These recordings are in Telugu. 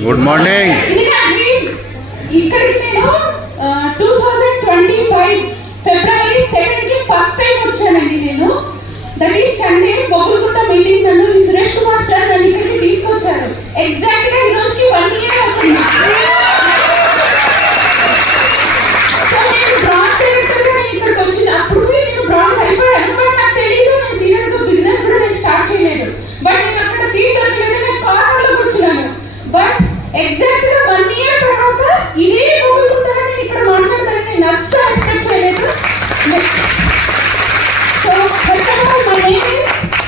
Good morning. ఇది నా డ్రీమ్. ఇక్కడికి నేను 2025 ఫిబ్రవరి 2 కి ఫస్ట్ టైం వచ్చానండి నేను. That is Sunday. Bogulugutta meeting నన్ను ఈ సురేష్ కుమార్ సార్ నన్ను ఇక్కడికి తీసుకొచ్చారు. ఎగ్జాక్ట్ గా ఈ రోజుకి 1 year అవుతుంది. సో నేను బ్రాంచ్ డైరెక్టర్ గా నేను ఇక్కడికి వచ్చిన అప్పుడు నేను బ్రాంచ్ అయిపోయాను. బట్ నాకు తెలియదు నేను సీరియస్ గా బిజినెస్ కూడా నేను స్టార్ట్ చేయలేదు. బట్ నేను అక్కడ సీట్ దొరకలేదు, నేను కార్నర్ లో కూర్చున్నాను. బట్ ఎగ్జాక్ట్ గా 1 year తర్వాత ఇదే బొగులుగుట్టలో నేను ఇక్కడ మాట్లాడతానని నేను అస్సలు ఎక్స్పెక్ట్ చేయలేదు. So, first of all, my name is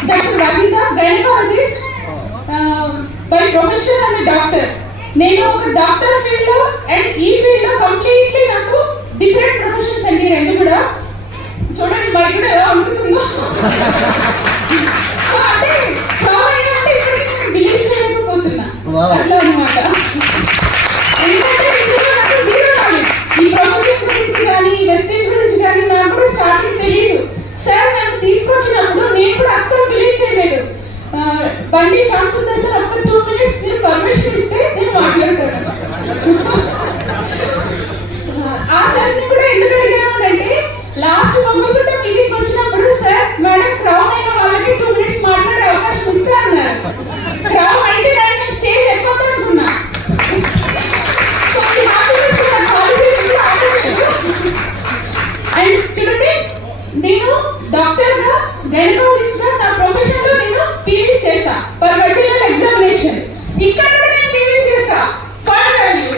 Dr. Ravita, gynecologist. By profession I'm a doctor. నేను ఒక డాక్టర్ ఫీల్డ్ లో అండ్ ఈ ఫీల్డ్ లో కంప్లీట్లీ నాకు డిఫరెంట్ ప్రొఫెషన్స్ అండి రెండు కూడా. చూడండి బయట కూడా ఎలా ఉంటుందో. సో అంటే ప్రాబ్లం అంటే ఇప్పటికీ నేను బిలీవ్ చేయలేకపోతున్నా అట్లా అనమాట. ఎందుకంటే ఇందులో నాకు జీరో నాలెడ్జ్. ఈ ప్రొఫెషన్ గురించి కానీ వెస్టేజ్ గురించి కానీ నాకు కూడా స్టార్టింగ్ తెలియదు. సార్ నన్ను తీసుకొచ్చినప్పుడు నేను కూడా అస్సలు బిలీవ్ చేయలేదు. బండి శ్యామ్ సుందర్ సార్ ఒక్క 2 minutes మీరు పర్మిషన్ ఇస్తే నేను మాట్లాడతాను. ఆ సార్ని కూడా ఎందుకు అడిగాను అంటే లాస్ట్ బొమ్మగుట్ట మీటింగ్ వచ్చినప్పుడు సార్ మేడం క్రౌన్ అయిన వాళ్ళకి 2 minutes మాట్లాడే అవకాశం ఇస్తే అన్నారు. క్రౌన్ అయితే నేను స్టేజ్ ఎక్కొద్దు అనుకున్నా. సో ఈ హ్యాపీనెస్ నా కాలేజీ ఎప్పుడు ఆగలేదు. అండ్ చూడండి నేను డాక్టర్ గా గైనకాలజిస్ట్ గా నా ప్రొఫెషన్ లో నేను పీవీస్ చేస్తా పర్ వెజినల్ ఎగ్జామినేషన్. ఇక్కడ కూడా నేను పీవీస్ చేస్తా పర్ వాల్యూ.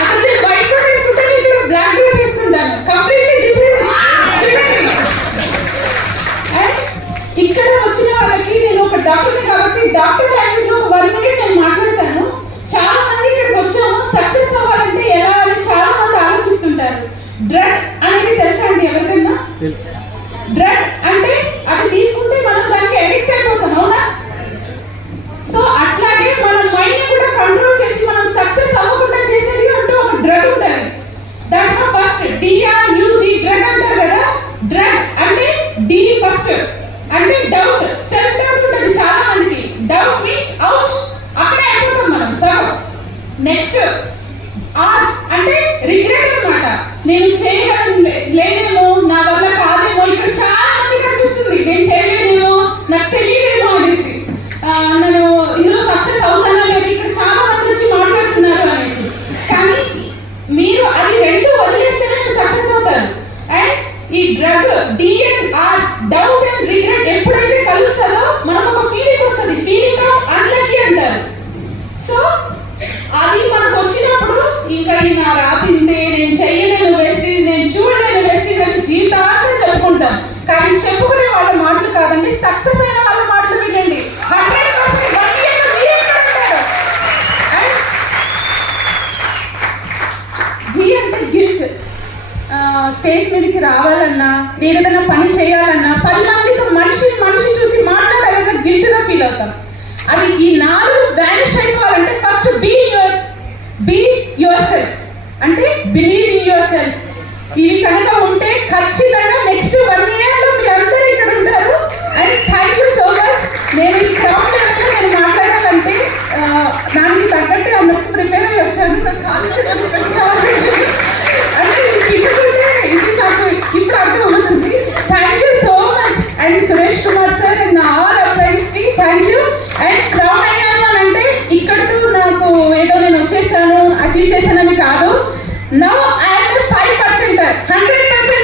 అక్కడ నేను వైట్ కోట్ వేసుకుంటాను, ఇక్కడ బ్లాక్ డ్రెస్ వేసుకుంటాను. కంప్లీట్లీ డిఫరెంట్ చూడండి. అండ్ ఇక్కడ వచ్చిన వాళ్ళకి నేను ఒక డాక్టర్ కాబట్టి డాక్టర్ లాంగ్వేజ్ లో ఒక 1 minute నేను మాట్లాడతాను. చాలా మంది ఇక్కడికి వచ్చాము సక్సెస్ అవ్వాలంటే ఎలా అని చాలా మంది ఆలోచిస్తుంటారు. డ్రగ్ అనేది తెలుసా అండి ఎవరికైనా? డ్రగ్ అంటే అది తీసుకుంటే మనం దానికి అడిక్ట్ అయిపోతాం, అవునా? సో అట్లాగే మన మైండ్ ని కూడా కంట్రోల్ చేసి మనం సక్సెస్ అవ్వకుండా చేసేది అంటే ఒక డ్రగ్ ఉంటుంది. దాంట్లో ఫస్ట్ DRUG డ్రగ్ అంటారు కదా. డ్రగ్ అంటే డి ఫస్ట్ అంటే డౌట్, సెల్ఫ్ డౌట్ ఉంటుంది చాలా మందికి. డౌట్ మీన్స్ అవుట్, అక్కడే అయిపోతాం మనం సగం. నెక్స్ట్ ఆర్ అంటే రిగ్రెట్ అన్నమాట. నేను చేయలేనేమో, నా వల్ల కాదేమో. ఇక్కడ చాలా మంది కనిపిస్తుంది నేను చేయలేనేమో, నాకు తెలియదేమో అనేసి. నేను ఇందులో సక్సెస్ అవుతానో లేదు ఇక్కడ చాలా మంది వచ్చి మాట్లాడుతున్నారు అనేసి. కానీ మీరు అది రెండు వదిలేస్తేనే మీరు సక్సెస్ అవుతారు. అండ్ ఈ drug DNR doubt and regret ఎప్పుడైతే కలుస్తుందో మనకు ఒక ఫీలింగ్ వస్తుంది, ఫీలింగ్ ఆఫ్ అన్లక్కీ అంటారు. సో అది మనకు వచ్చినప్పుడు ఇంకా ఈ నా రాతిందే, నేను చెయ్యలేను వెస్టేజ్, నేను చూడలేను వెస్టేజ్ అని జీవితాంతం చెప్పుకుంటాం. కానీ చెప్పుకునే వాళ్ళ మాటలు కాదండి, సక్సెస్ అయిన వాళ్ళ మాటలు వినండి. 100% 1 year మీరు ఎక్కడ ఉంటారు? జీ అంటే గిల్ట్. స్టేజ్ మీదకి రావాలన్నా ఏదైనా పని చేయాలన్నా 10 మందితో మనిషి చూసి మాట్లాడాలన్నా గిల్ట్ గా ఫీల్ అవుతాం. అది ఈ 4 వ్యానిష్ అయిపోవాలంటే ఫస్ట్ బీ యువర్ సెల్ఫ్ అంటే బిలీవ్ ఇన్ యువర్ సెల్ఫ్. ఇవి కనుక ఉంటే ఖచ్చితంగా నెక్స్ట్ 1 year లో మీరు అందరూ ఇక్కడ ఉంటారు. And thank you so much. నేను ఈ క్రౌడ్ లెవెల్లో నేను మాట్లాడాలంటే దానికి తగ్గట్టే అన్నట్టు ప్రిపేర్ అయ్యి వచ్చాను. నాకు కాలేజీ అంటే ఇది నాకు ఇప్పుడు అర్థం అవుతుంది. Thank you so much. And Suresh Kumar sir and all our friends కి థ్యాంక్ యూ. అండ్ క్రౌడ్ అయ్యాను అని అంటే ఇక్కడతో నాకు ఏదో నేను వచ్చేసాను అచీవ్ చేశానని కాదు. Now I am 5%, 100%